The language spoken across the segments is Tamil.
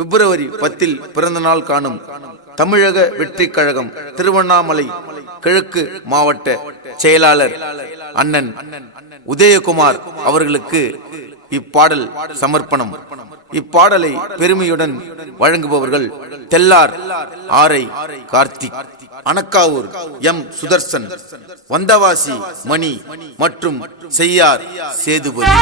பிப்ரவரி 10 பிறந்த நாள் காணும் தமிழக வெற்றிக் கழகம் திருவண்ணாமலை கிழக்கு மாவட்ட செயலாளர் அண்ணன் உதயகுமார் அவர்களுக்கு இப்பாடல் சமர்ப்பணம். இப்பாடலை பெருமையுடன் வழங்குபவர்கள் தெல்லார் ஆரை கார்த்திக், அனக்காவூர் எம் சுதர்சன், வந்தவாசி மணி மற்றும் செய்யார் சேதுபதி.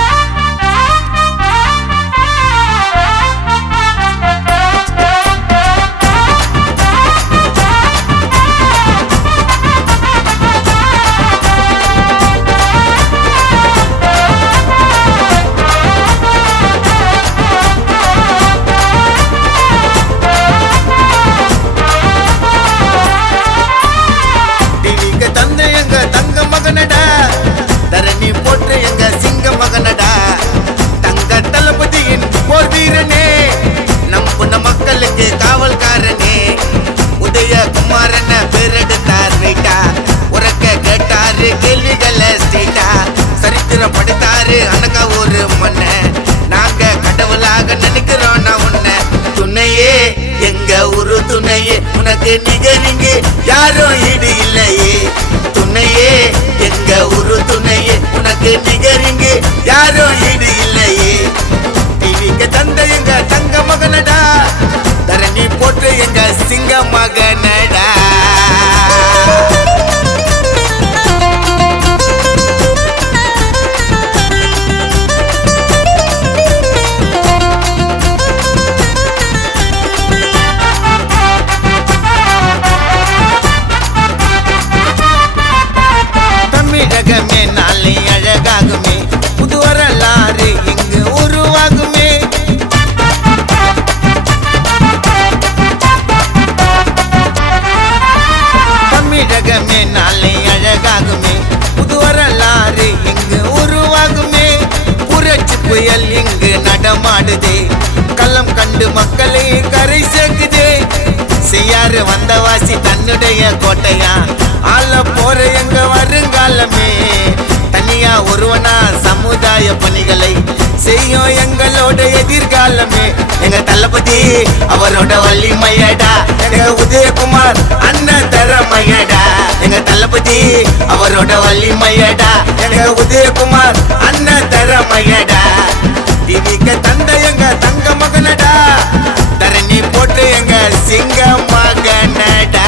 தங்க மகனடா, தரணி போற்று எங்க சிங்க மகனடா, தங்க தளபதியின் போர் வீரனே, நம்புன மக்களுக்கு காவல்காரனே, உதயகுமாரன பேரெடுத்தார் ரைட்டா, உறக்க கேட்டாரு கேள்விகளை ஸ்ட்ரைட்டா, சரித்திரம் படித்தாரு அனக்காவூர் மண்ண, நாங்க கடவுளாக நினைக்கிறோம் நான் உன்ன, துணையே எங்க ஒரு துணையே, உனக்கு நிகரிங்கு யாரும் ஈடு இல்லையே, துணையே எங்க ஒரு துணையே, உனக்கு நிகரிங்கு யாரும் ஈடு இல்லையே, டிவிக்கு தந்த எங்க தங்க மகனடா, தரணி போட்டு எங்க சிங்க மகனடா. தமிழகமே நாளை அழகாகுமே, புது வரலாறு இங்கு உருவாகுமே, தமிழகமே நாளை அழகாகுமே, புது வரலாறு இங்கு உருவாகுமே, புரட்சி புயல் இங்கு நடமாடுதே, களம் கண்டு மக்களை கரை சேர்க்குதே, செய்யாறு வந்தவாசி தன்னுடைய கோட்டையா, ஆள போற எங்க வருங்காலமே, தனியா ஒருவனா சமுதாய பணிகளை செய்யும் எங்களோட எதிர்காலமே, எங்க தளபதி அவரோட வலிமையடா, எங்க உதயகுமார் அண்ணன் தரமையடா, எங்க தளபதி அவரோட வலிமையடா, எங்க உதயகுமார் அண்ணன் தரமையடா, டிவிக்கு தந்த எங்க தங்க மகனடா, தரணி போட்டு எங்க சிங்க மகனடா.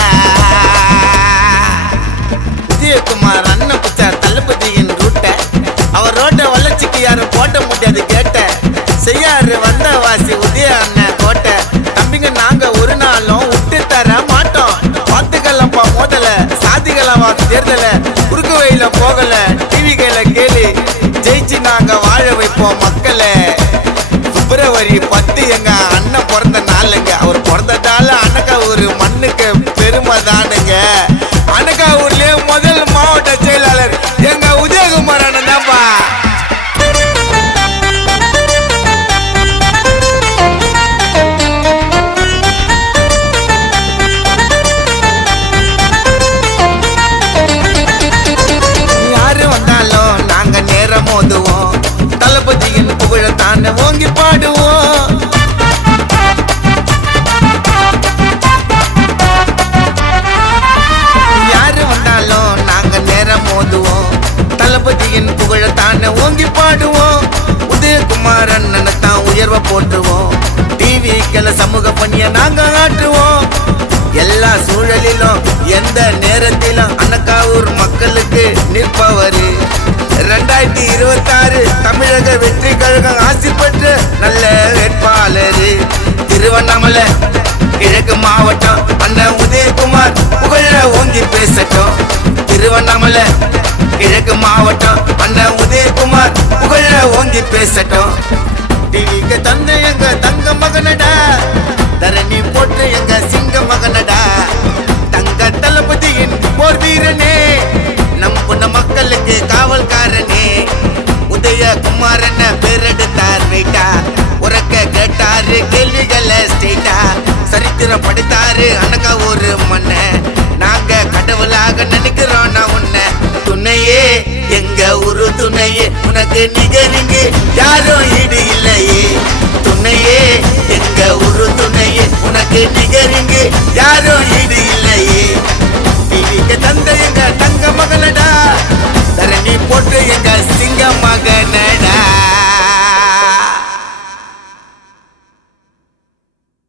உதயகுமார் அண்ணன் பிச்சா தளபதியின் ரூட்ட, அவரோட வளர்ச்சிக்கு யாரும் போட்ட முடியாது கேட்ட, செய்யாரு வந்தவாசி உதய அண்ணன் கோட்டை, தம்பிங்க நாங்க ஒரு நாளும் விட்டு தர மாட்டோம், பார்த்துக்கலப்பா மோதல சாதிகளவா தேர்தல, குறுக்கு வழியில போகல டிவி கையில கேளு, ஜெயிச்சு நாங்க வாழ வைப்போம் மக்களை. பிப்ரவரி 10 எங்க அண்ணன் பிறந்த நாளுங்க, அவர் பிறந்ததால அனக்காவூர் மண்ணுக்கு பெருமை தானுங்க, அனக்காவூர்லயே முதல் மாவட்ட செயலாளர் எங்க உதயகுமார் அண்ணன் தான்ப்பா. யாரு வந்தாலும் நாங்க நேரம் மோதுவோம், தளபதியின் புகழ தானே ஓங்கி பாடுவோம், யாரு வந்தாலும் நாங்க நேரம் மோதுவோம், தளபதியின் புகழ தானே ஓங்கி பாடுவோம், உதயகுமார் அண்ணனை தான் உயர்வை போட்டுவோம், டிவிக்கள சமூக பணியை நாங்க ஆற்றுவோம், எல்லா சூழலிலும் எந்த நேரத்திலும் அனக்காவூர் மக்களுக்கு நிற்பவரு, 2026 தமிழக வெற்றி கழகம் ஆசி பெற்ற நல்ல வேட்பாளரு, திருவண்ணாமலை கிழக்கு மாவட்டம் அண்ணன் உதயகுமார் புகழ ஓங்கி பேசட்டும், திருவண்ணாமலை கிழக்கு மாவட்டம் அண்ணன் உதயகுமார் புகழ ஓங்கி பேசட்டும், டிவிக்கு தந்த எங்க தங்க மகனடா, தரணி போட்டு எங்க சிங்க மகனடா, தங்க தளபதியின் போர் வீரனே, நம்புன மக்களுக்கு காவல்காரனே, உதயகுமாரன பேரெடுத்தார் ரைட்டா, உறக்க கேட்டாரு கேள்விகளை ஸ்ட்ரைட்டா, சரித்திரம் படித்தாரு அனக்காவூர் மண்ண, நாங்க கடவுளாக நினைக்கிறோம் நான் உன்ன, துணையே எங்க ஒரு துணையே, உனக்கு நிகரிங்கு யாரும் ஈடு இல்லையே, துணையே எங்க ஒரு நிகரிங்கு யாரும்